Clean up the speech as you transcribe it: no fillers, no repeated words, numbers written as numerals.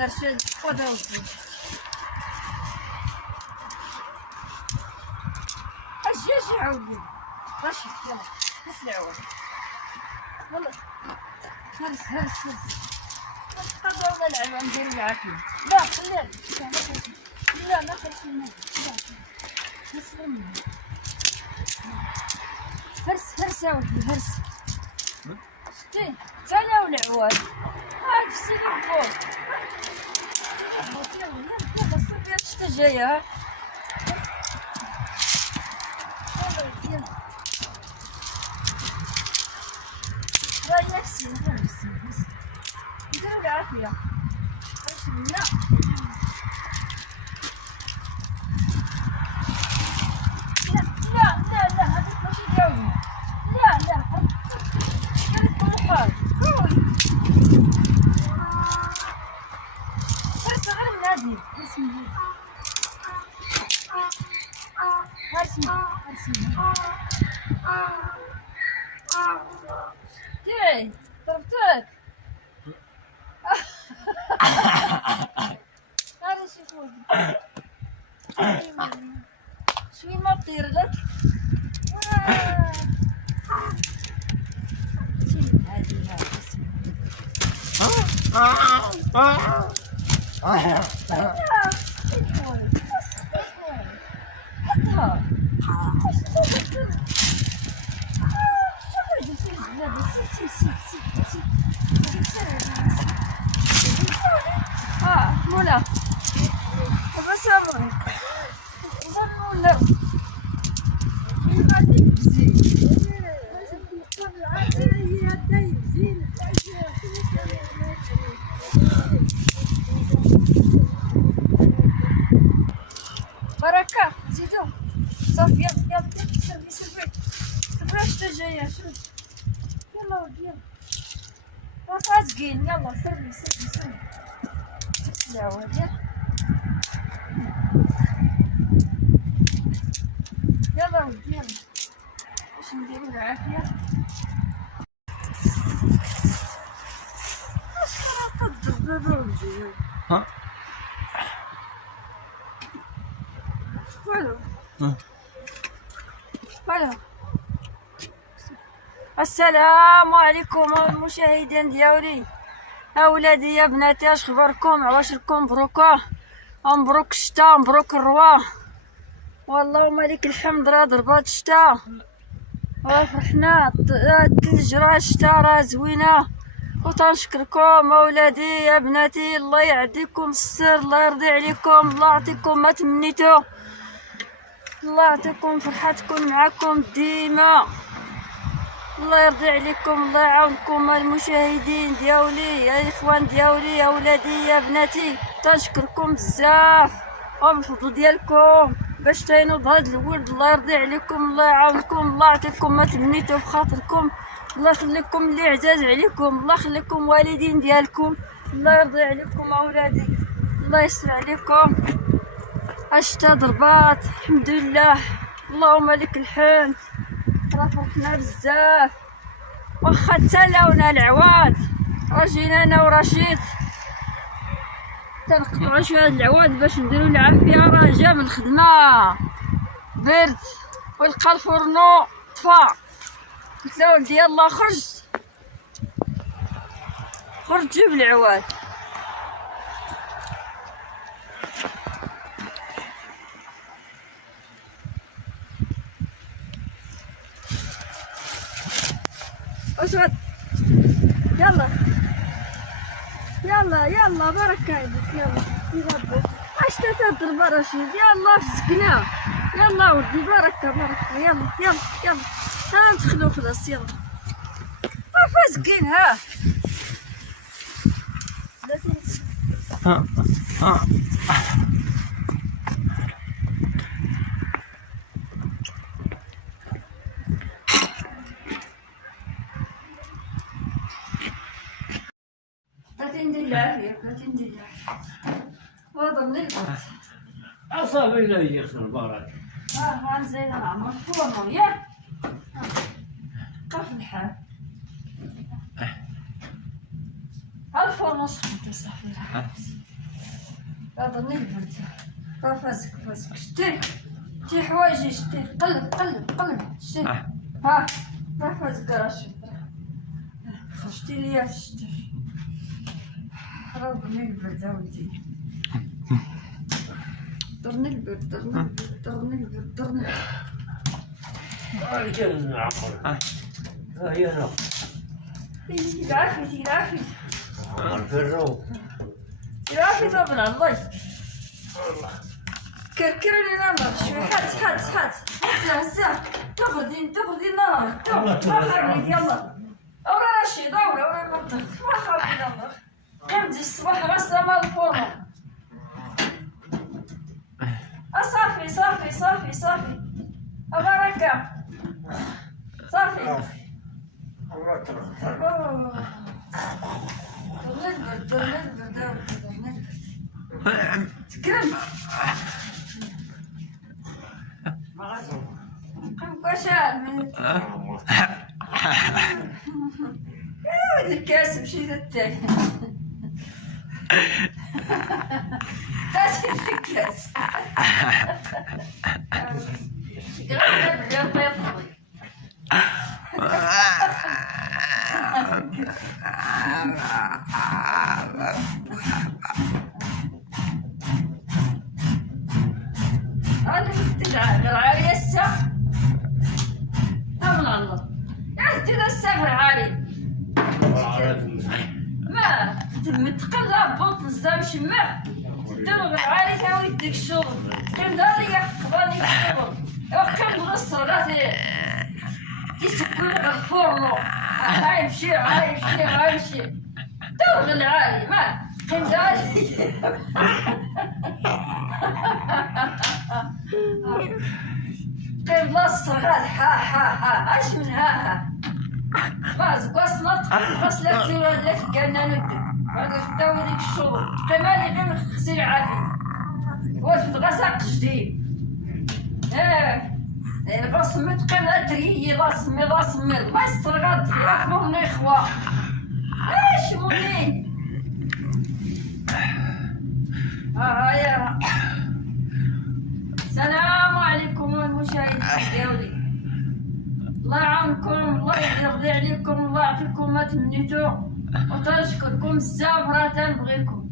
نرشد خذها اش يعاودوا رشد يلا هز العوض والله هرس قدروا نلعب ندير العافية لا خليها لا ما خرجش منها لا هز منها هرس يا ولدي هرس شتي تالا والعواد هاك السيليكون هذا الصبيات شتا جاية راهي نفسي نديرو العافية لا هذيك ماشي ديالي لا هذيك روحها بس غير نادي اسمي كي ضربتك هذا شوفوا شوي ما طير لك شيل هذه مولا بس مولا بركة زيدو صافي يلا سربي شتا جاية شوف يلا ودي يلا راسقين يلا سربي لا ودي يلا ودي يلا باش نديرو العافية اش راك تضرب ولدي ها والو السلام عليكم المشاهدين ديالي اولادي يا بناتي اش خباركم عواشركم مبروك الشتا مبروك الروا والله لك الحمد راه ضربات الشتا فرحنا الثلج راه الشتا راه زوينه وتنشكركم اولادي يا بناتي الله يعطيكم السر الله يرضي عليكم الله يعطيكم ما تمنيتو الله يعطيكم فرحتكم معكم ديما الله يرضي عليكم الله يعاونكم المشاهدين ديالي يا الاخوان ديالي يا ولادي يا بناتي تنشكركم بزاف وبالفضل ديالكم باش تاينوض هاد الولد الله يرضي عليكم الله يعاونكم الله يعطيكم ما تمنيتو بخاطركم الله يخليكم اللي عزاز عليكم الله يخليكم والدين ديالكم الله يرضي عليكم اولادي الله يسر عليكم الشتا ضربات الحمد لله اللهم لك الحمد راه فرحنا بزاف واخا تلاونا العواد راه جينا انا ورشيد تنقطعو شويه هاد العواد باش نديرو العافيه راه جا من الخدمه برد ولقى الفرنو طفا قلت له ولدي يلا خرج خرج جيب العواد. واش يلا يلا يلا بركة عيدك يلا يغبو اش تضرب رشيد يلا فسكنا يلا ودي بركة بركة يلا يلا يلا ها ندخلو خلاص يلا فاسقين ها بلاتي ندير العافية بلاتي ندير العافية وضرني البرد أصابي لا يخسر بارك. ها زين انا عمرك فورنو ياك كيف الحال الفورنو سخنت اصاحبي وضرني البرد فاسك فاسك شتي حوايجي شتي قلب قلب قلب شتي ها فاسك راشد خرجتي ليا في الشتا ضرني البرد اولدي ضرني البرد ضرني البرد ضرني البرد ضرني الجنة عمر. هي أنا. العافية العافية عمر في الروح. العافية طبعا الله كركرني نمر شوي حات هسا تغردين نمر ما خابريك يلا أورا رشيد أورا منطق ما خابري نمر قمتي الصباح راسنا مال الفورمو صافي أباركة صافي تكرم قم كشال من يا ولد الكاس مشيت التاني تاسي الكاس هذا العالي الساق من الله يعني تدى الساق العالي ما متقلب بطن زدام شماع تبغى العالي تاوي يديك الشغل كان داري يحقباني الشغل كان مغصر غاتي يسكون الفورنو عايمشي تبغى العالي ما كان داري كان مغصر غات ها اش من ها باز قصنت غسلت لك كنا ندير هذا داوي ديك الشغل كمان غير غسيل عادي واش غسق جديد البصمت كان تري لا ما يسترغد يحمرني اخوا ايش موني يا السلام عليكم المشاهدين ديالي الله يعاونكم الله يرضي عليكم الله يعطيكم ما تمنيتو وتنشكركم بزاف راه تنبغيكم